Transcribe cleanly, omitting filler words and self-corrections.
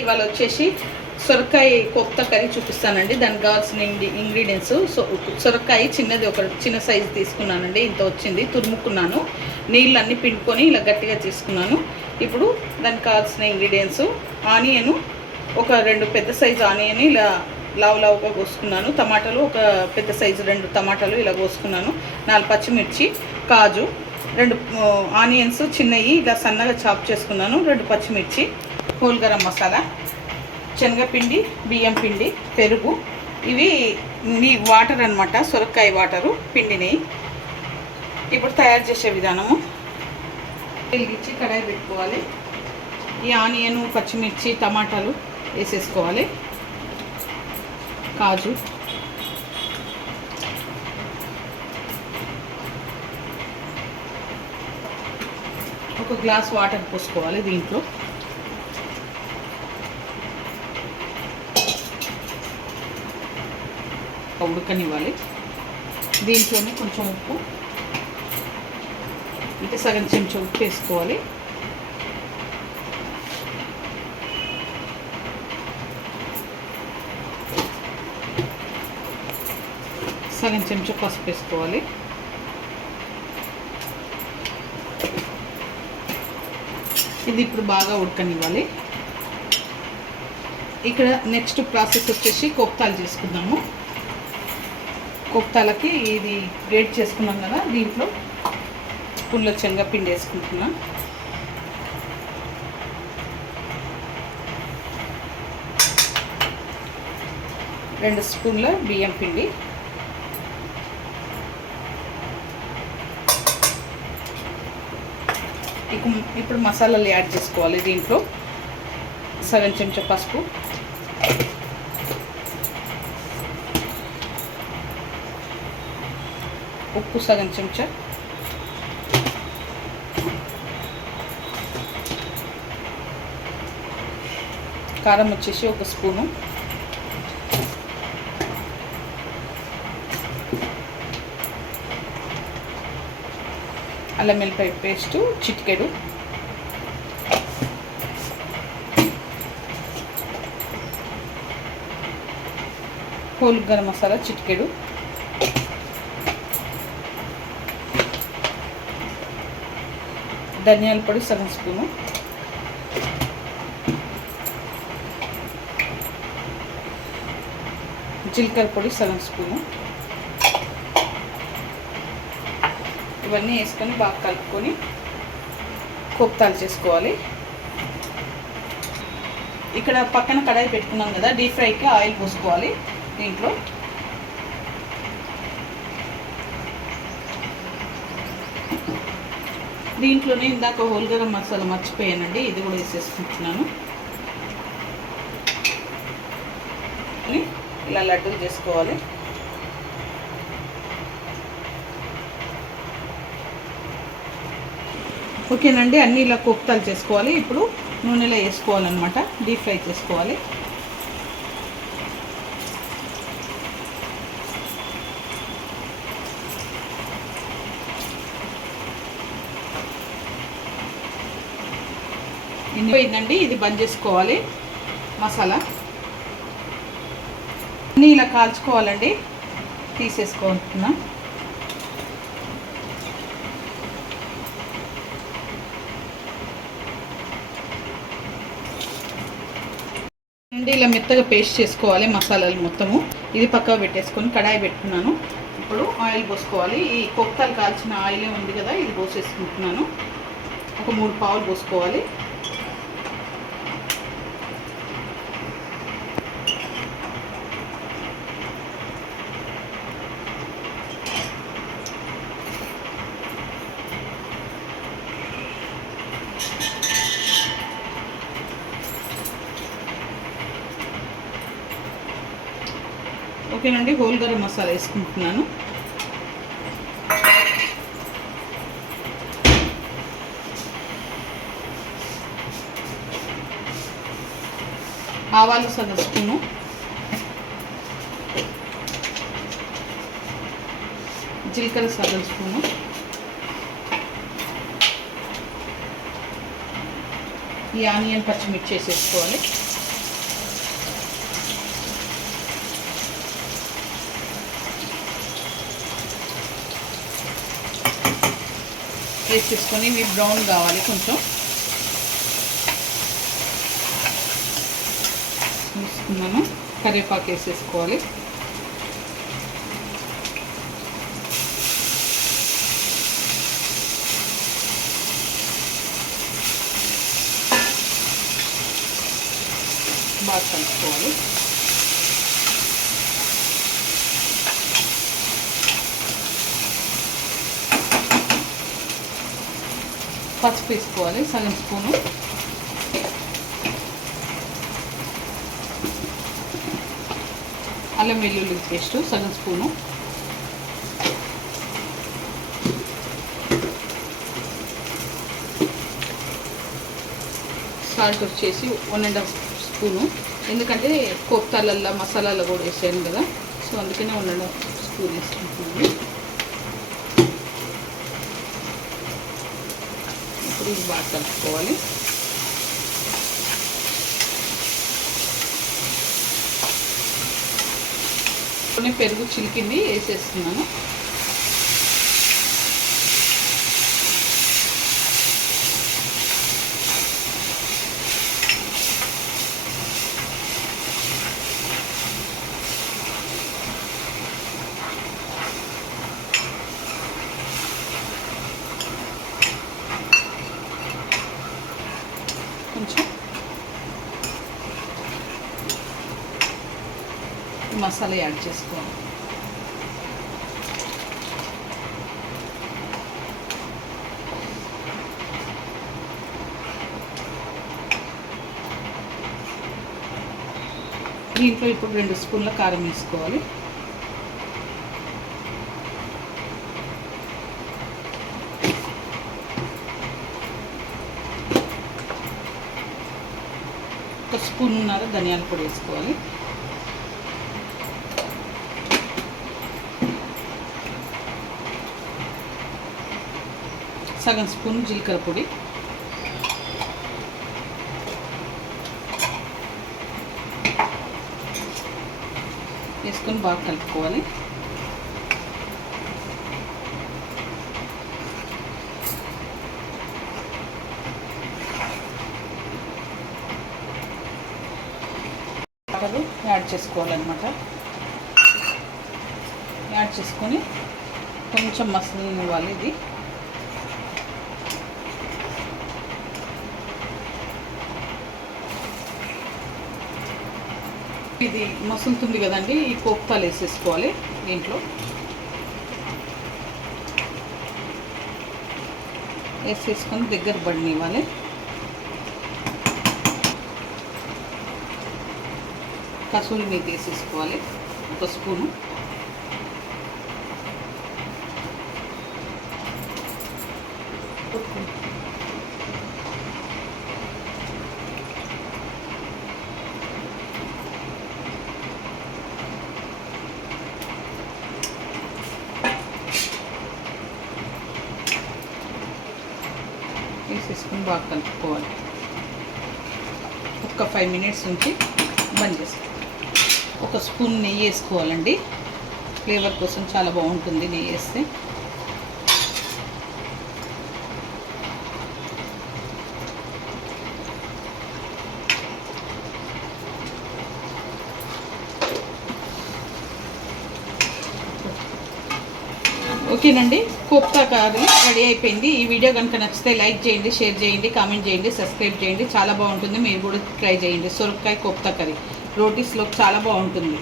ఇవాళ వచ్చేసి సొరకాయ కోఫ్తా కర్రీ చూపిస్తానండి. దానికి కావాల్సిన ఇంగ్రీడియంట్స్ సొరకాయ చిన్నది ఒక చిన్న సైజు తీసుకున్నానండి. ఇంత వచ్చింది. తురుముకున్నాను, నీళ్ళు అన్నీ పిండుకొని ఇలా గట్టిగా తీసుకున్నాను. ఇప్పుడు దానికి కావాల్సిన ఇంగ్రీడియంట్స్ ఆనియను ఒక 2 పెద్ద సైజు ఆనియన్ ఇలా లావుగా కోసుకున్నాను. టమాటాలు ఒక పెద్ద సైజు 2 టమాటాలు ఇలా కోసుకున్నాను. 4 పచ్చిమిర్చి, కాజు, 2 ఆనియన్స్ చిన్నవి ఇలా సన్నగా చాప్ చేసుకున్నాను. 2 పచ్చిమిర్చి, హోల్ గరం మసాలా, శనగపిండి, బియ్యం పిండి, పెరుగు. ఇవి వాటర్ అనమాట, సొరకాయ వాటరు పిండిని. ఇప్పుడు తయారు చేసే విధానము, వెలిగించి కడాయి పెట్టుకోవాలి. ఈ ఆనియన్, పచ్చిమిర్చి, టమాటాలు వేసేసుకోవాలి. కాజు, ఒక గ్లాస్ వాటర్ పోసుకోవాలి. దీంట్లో ఉడకనివ్వాలి. దీంట్లోనే కొంచెం ఉప్పు, అంటే సగం చెంచా ఉప్పు వేసుకోవాలి. సగం చెంచా పసుపు వేసుకోవాలి. ఇది ఇప్పుడు బాగా ఉడకనివ్వాలి. ఇక్కడ నెక్స్ట్ ప్రాసెస్ వచ్చేసి కోఫ్తాలు చేసుకుందాము. కోఫ్తాలకి ఇది గ్రేట్ చేసుకున్నాం కదా, దీంట్లో స్పూన్లో శనగపిండి వేసుకుంటున్నా, 2 స్పూన్ల బియ్యం పిండి, ఇప్పుడు మసాలాలు యాడ్ చేసుకోవాలి. దీంట్లో సగం చెంచా పసుపు, ఉప్పు సగం చెంచా, కారం వచ్చేసి 1 స్పూను, అల్లం వెల్లిపాయ పేస్టు చిటికెడు, హోల్ గరం మసాలా చిటికెడు, ధనియాల పొడి సగం స్పూను, జీలకర్ర పొడి సగం స్పూను. ఇవన్నీ వేసుకొని బాగా కలుపుకొని కోఫ్తాలు చేసుకోవాలి. ఇక్కడ పక్కన కడాయి పెట్టుకున్నాం కదా, డీప్ ఫ్రైకి ఆయిల్ పోసుకోవాలి. దీంట్లో దీంట్లోనే ఇందాక హోల్ గరం మసాలా మర్చిపోయానండి, ఇది కూడా వేసేసుకుంటున్నాను. ఇలా లడ్డూలు చేసుకోవాలి. ఓకేనండి, అన్నీ ఇలా కోఫ్తాలు చేసుకోవాలి. ఇప్పుడు నూనెలో వేసుకోవాలన్నమాట, డీప్ ఫ్రై చేసుకోవాలి. ఎండిపోయిందండి, ఇది బంద్ చేసుకోవాలి. మసాలా అన్నీ ఇలా కాల్చుకోవాలండి. తీసేసుకుంటున్నా. ఇలా మెత్తగా పేస్ట్ చేసుకోవాలి మసాలాలు మొత్తము. ఇది పక్కగా పెట్టేసుకొని కడాయి పెట్టుకున్నాను. ఇప్పుడు ఆయిల్ పోసుకోవాలి. ఈ కోఫ్తాలు కాల్చిన ఆయిలే ఉంది కదా, ఇది పోసేసుకుంటున్నాను. ఒక 3 పావులు పోసుకోవాలి. ఓకేనండి, హోల్ గరం మసాలా వేసుకుంటున్నాను. ఆవాలు సగం స్పూను, జీలకర్ర సగం స్పూను, ఈ ఆనియన్ పచ్చిమిర్చి వేసేసుకోవాలి. వేసేసుకొని ఇవి బ్రౌన్ కావాలి కొంచెం. వేసుకున్నాను. కరివేపాకు వేసేసుకోవాలి. బాగా కలుపుకోవాలి. పసుపు వేసుకోవాలి సగం స్పూను. అల్లం వెల్లుల్లి పేస్ట్ సగం స్పూను. సాల్ట్ వచ్చేసి 1.5 స్పూను. ఎందుకంటే కోఫ్తాలల్లో మసాలాలో కూడా వేసాను కదా, సో అందుకనే 1.5 స్పూన్ వేసుకుంటున్నాను. ఇప్పుడు ఇది బాగా కలుపుకోవాలి. కొన్ని పెరుగు చిలికింది వేసేస్తున్నాను. కొంచెం మసాలా యాడ్ చేసుకోవాలి. దీంట్లో ఇప్పుడు 2 స్పూన్ల కారం వేసుకోవాలి. ఒక స్పూన్నర ధనియాల పొడి వేసుకోవాలి. సగం స్పూన్ జీలకర్ర పొడి, వేసుకొని బాగా కలుపుకోవాలి. వాటర్ యాడ్ చేసుకోవాలన్నమాట. యాడ్ చేసుకొని కొంచెం మసలనివ్వాలి. ఇది ఇది మసులుతుంది కదండి, ఈ కోఫ్తాలు వేసేసుకోవాలి. దీంట్లో వేసేసుకొని దగ్గర పడనివ్వాలి. కసూరి మేతి వేసేసుకోవాలి 1 స్పూను. వేసేసుకొని బాగా కలుపుకోవాలి. ఒక 5 మినిట్స్ ఉంచి బంద్ చేసుకోవాలి. 1 స్పూన్ నెయ్యి వేసుకోవాలండి, ఫ్లేవర్ కోసం చాలా బాగుంటుంది నెయ్యి వేస్తే. ఓకేనండి, కోఫ్తా కర్రీ రెడీ అయిపోయింది. ఈ వీడియో కనుక నచ్చితే లైక్ చేయండి, షేర్ చేయండి, కామెంట్ చేయండి, సబ్స్క్రైబ్ చేయండి. చాలా బాగుంటుంది, మీరు కూడా ట్రై చేయండి. సొరకాయ కోఫ్తా కర్రీ రోటీస్లోకి చాలా బాగుంటుంది.